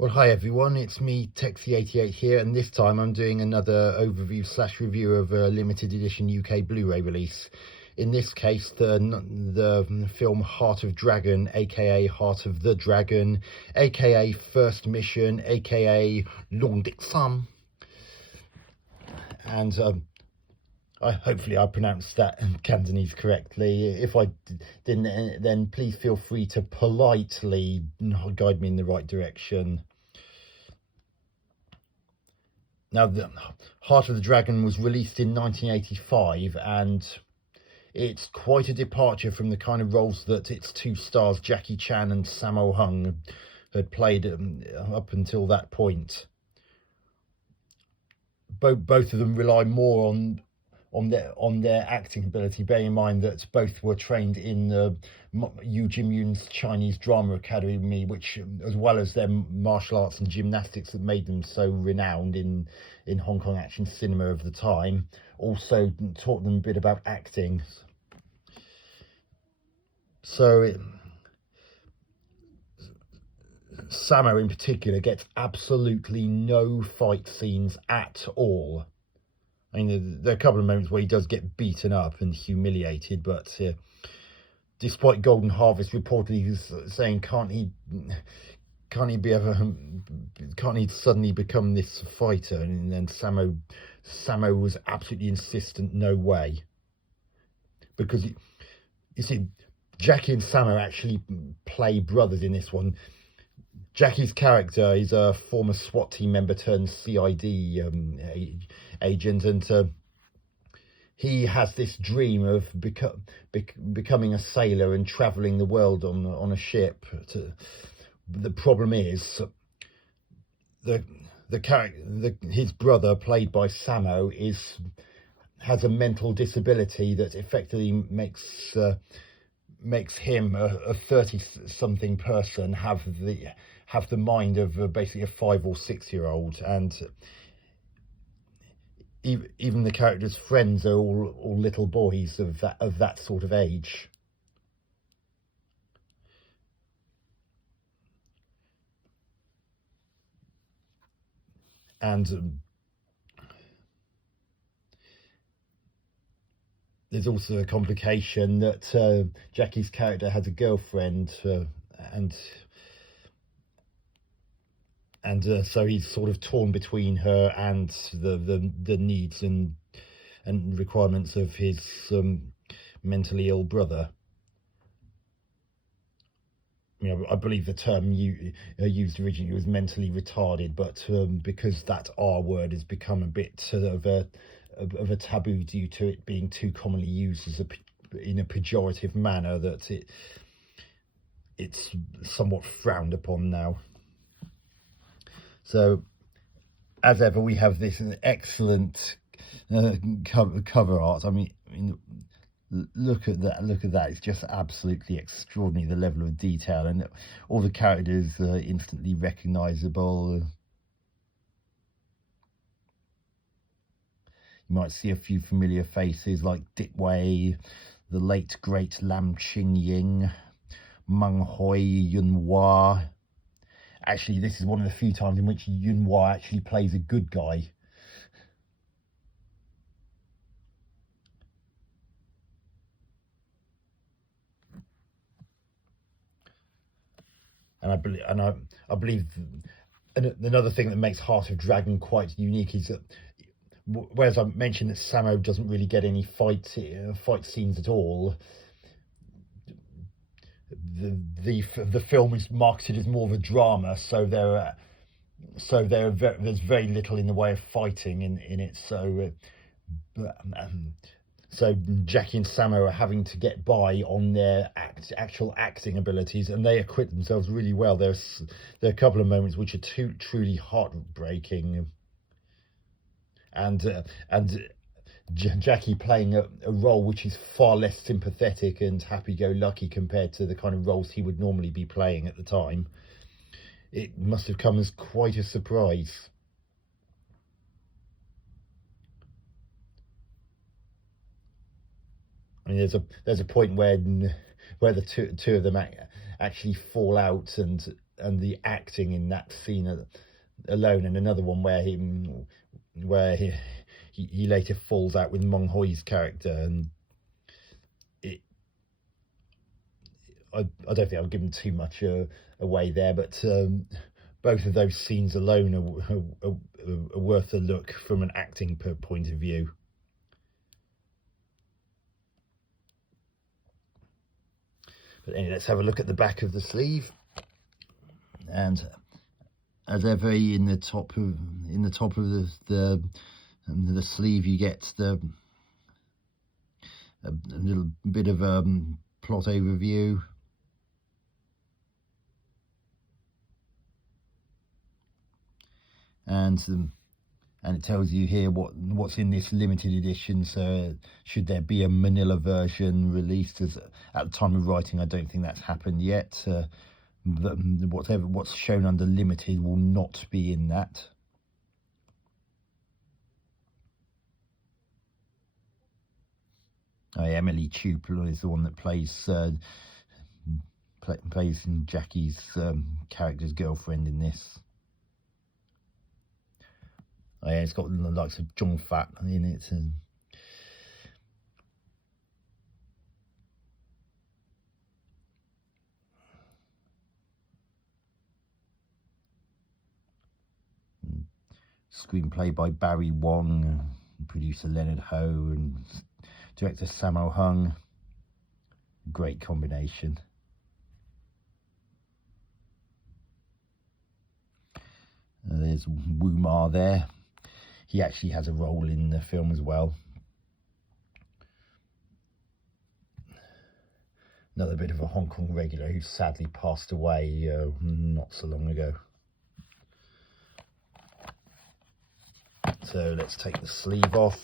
Well, hi everyone, it's me, Texie88 here, and this time I'm doing another overview slash review of a limited edition UK Blu-ray release. In this case, the film Heart of Dragon, aka Heart of the Dragon, aka First Mission, aka Long Dick Sam. And hopefully I pronounced that Cantonese correctly. If I didn't, then please feel free to politely guide me in the right direction. Now, the Heart of the Dragon was released in 1985, and it's quite a departure from the kind of roles that its two stars, Jackie Chan and Sammo Hung, had played up until that point. Both of them rely more on their acting ability, bearing in mind that both were trained in the Yu Jimyun's Chinese Drama Academy, which, as well as their martial arts and gymnastics that made them so renowned in Hong Kong action cinema of the time, also taught them a bit about acting. So Sammo in particular gets absolutely no fight scenes at all. I mean, there are a couple of moments where he does get beaten up and humiliated, but despite Golden Harvest reportedly saying, can't he suddenly become this fighter? And then Sammo was absolutely insistent, no way, because you see, Jackie and Sammo actually play brothers in this one. Jackie's character is a former SWAT team member turned CID agent, and he has this dream of becoming a sailor and traveling the world on a ship. The problem is his brother, played by Sammo, has a mental disability that effectively makes him, a 30-something person, have the mind of basically a 5 or 6 year old, and even the character's friends are all little boys of that sort of age. And there's also a complication that Jackie's character has a girlfriend, and so he's sort of torn between her and the needs and requirements of his mentally ill brother. You know, I believe the term used originally was mentally retarded, but because that R word has become a bit of a taboo due to it being too commonly used in a pejorative manner, that it's somewhat frowned upon now. So, as ever, we have this excellent cover art. I mean, look at that. It's just absolutely extraordinary, the level of detail, and all the characters are instantly recognizable. You might see a few familiar faces like Dick Wei, the late great Lam Ching Ying, Meng Hui, Yun Hua. Actually, this is one of the few times in which Yun Hua actually plays a good guy. And I believe another thing that makes Heart of Dragon quite unique is that, whereas I mentioned that Sammo doesn't really get any fight scenes at all, the film is marketed as more of a drama, so there's very little in the way of fighting in it. So Jackie and Sammo are having to get by on their actual acting abilities, and they acquit themselves really well. There are a couple of moments which are truly heartbreaking, and Jackie playing a role which is far less sympathetic and happy-go-lucky compared to the kind of roles he would normally be playing at the time. It must have come as quite a surprise. I mean, there's a point where the two of them actually fall out, and the acting in that scene alone, and another one where he later falls out with Mong Hoi's character, and I don't think I'll give him too much away there, but both of those scenes alone are worth a look from an acting point of view. But anyway, let's have a look at the back of the sleeve, and as ever, in the top of the sleeve, you get a little bit of plot overview. And it tells you here what's in this limited edition. So should there be a Manila version released, as at the time of writing I don't think that's happened yet, what's shown under limited will not be in that. Emily Tupel is the one that plays Jackie's character's girlfriend in this. Yeah, it's got the likes of John Fat in it. Screenplay by Barry Wong, producer Leonard Ho, and director Sammo Hung. Great combination. There's Wu Ma there. He actually has a role in the film as well. Another bit of a Hong Kong regular who sadly passed away not so long ago. So let's take the sleeve off.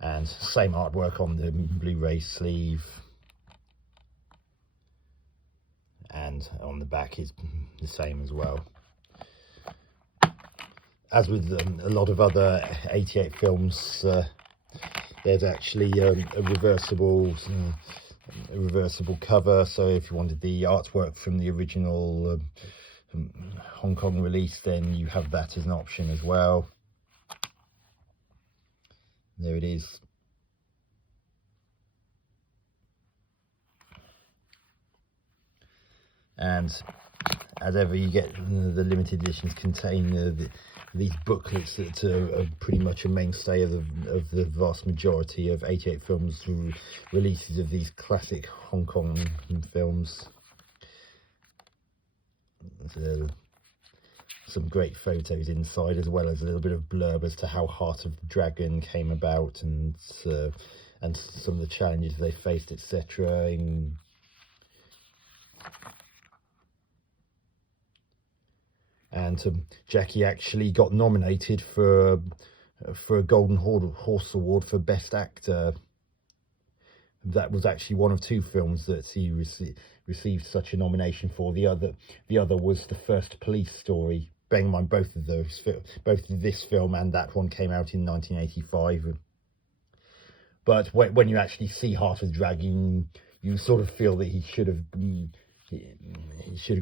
And same artwork on the Blu-ray sleeve. And on the back is the same as well. As with a lot of other 88 films, there's actually a reversible cover. So if you wanted the artwork from the original Hong Kong release, then you have that as an option as well. There it is. And as ever, you get the limited editions contain these booklets that are pretty much a mainstay of the vast majority of 88 films releases of these classic Hong Kong films. Some great photos inside, as well as a little bit of blurb as to how Heart of the Dragon came about, and some of the challenges they faced, etc. And Jackie actually got nominated for a Golden Horse Award for Best Actor. That was actually one of two films that he received such a nomination for. The other was The First Police Story. Bearing in mind both this film and that one came out in 1985. But when you actually see Heart of the Dragon, you sort of feel that he should have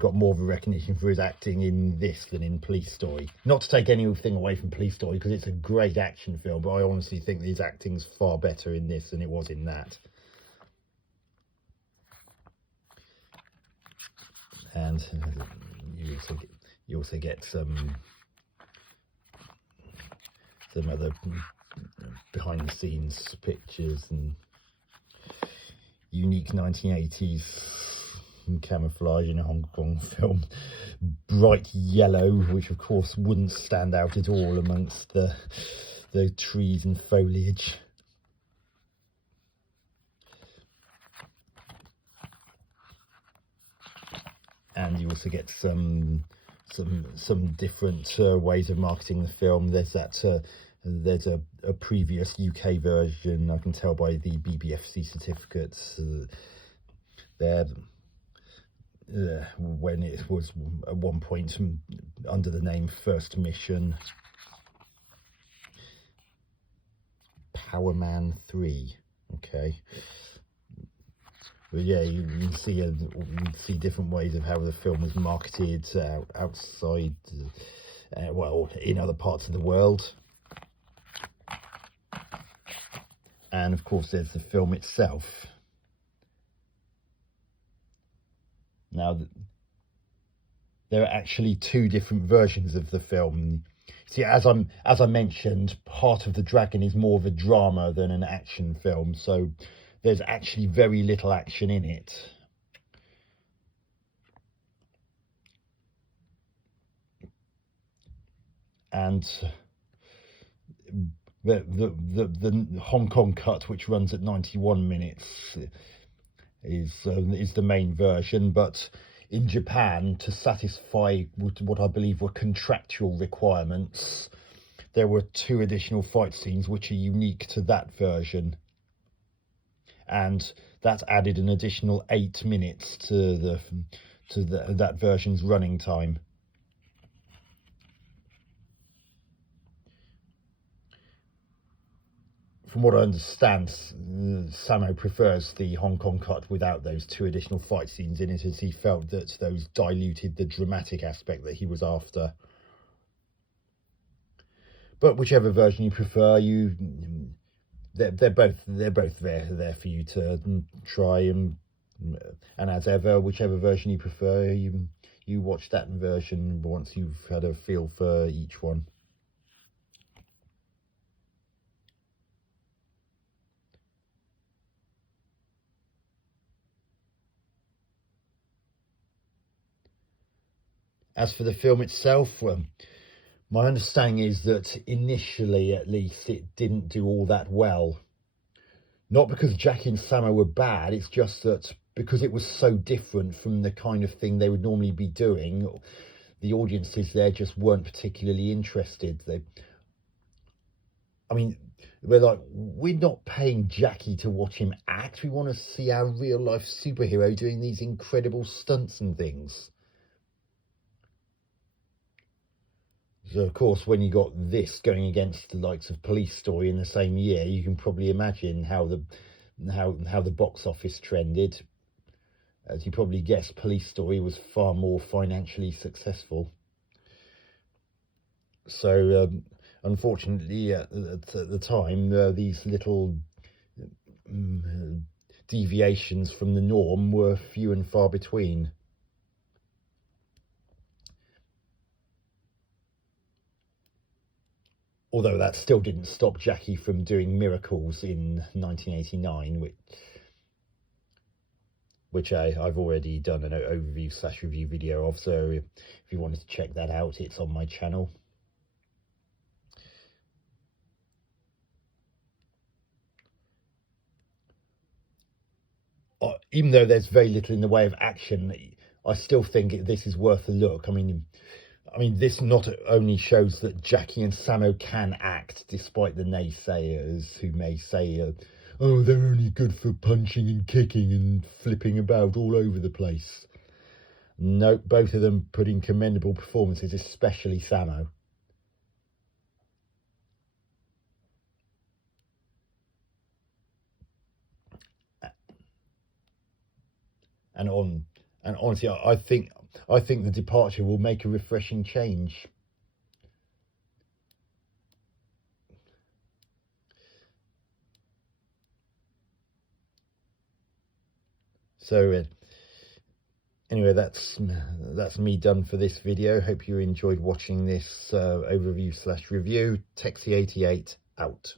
got more of a recognition for his acting in this than in Police Story. Not to take anything away from Police Story, because it's a great action film, but I honestly think his acting's far better in this than it was in that. And you also get some other behind the scenes pictures and unique 1980s camouflage in a Hong Kong film. Bright yellow, which of course wouldn't stand out at all amongst the trees and foliage. And you also get some different ways of marketing the film. There's a previous UK version, I can tell by the BBFC certificates there, when it was at one point under the name First Mission, Power Man 3. Okay, But yeah, you can see different ways of how the film was marketed outside, well, in other parts of the world. And of course, there's the film itself. Now, there are actually two different versions of the film. See, as I mentioned, Heart of the Dragon is more of a drama than an action film, so there's actually very little action in it. And the Hong Kong cut, which runs at 91 minutes, is the main version. But in Japan, to satisfy what I believe were contractual requirements, there were 2 additional fight scenes which are unique to that version, and that added an additional 8 minutes to that version's running time. From what I understand, Sammo prefers the Hong Kong cut without those 2 additional fight scenes in it, as he felt that those diluted the dramatic aspect that he was after. But whichever version you prefer, they're both there for you to try, and as ever, whichever version you prefer, you watch that version once you've had a feel for each one. As for the film itself, my understanding is that initially, at least, it didn't do all that well. Not because Jackie and Sammo were bad, it's just that because it was so different from the kind of thing they would normally be doing, the audiences there just weren't particularly interested. We're like, we're not paying Jackie to watch him act. We want to see our real life superhero doing these incredible stunts and things. So, of course, when you got this going against the likes of Police Story in the same year, you can probably imagine how the box office trended. As you probably guessed, Police Story was far more financially successful. So, unfortunately, at the time, these little deviations from the norm were few and far between. Although that still didn't stop Jackie from doing miracles in 1989, which I've already done an overview/review video of, so if you wanted to check that out, it's on my channel. Even though there's very little in the way of action, I still think this is worth a look. I mean, this not only shows that Jackie and Sammo can act, despite the naysayers who may say, oh, they're only good for punching and kicking and flipping about all over the place. No, both of them put in commendable performances, especially Sammo. And honestly, I think the departure will make a refreshing change. So anyway, that's me done for this video. Hope you enjoyed watching this overview/review. Texie88 out.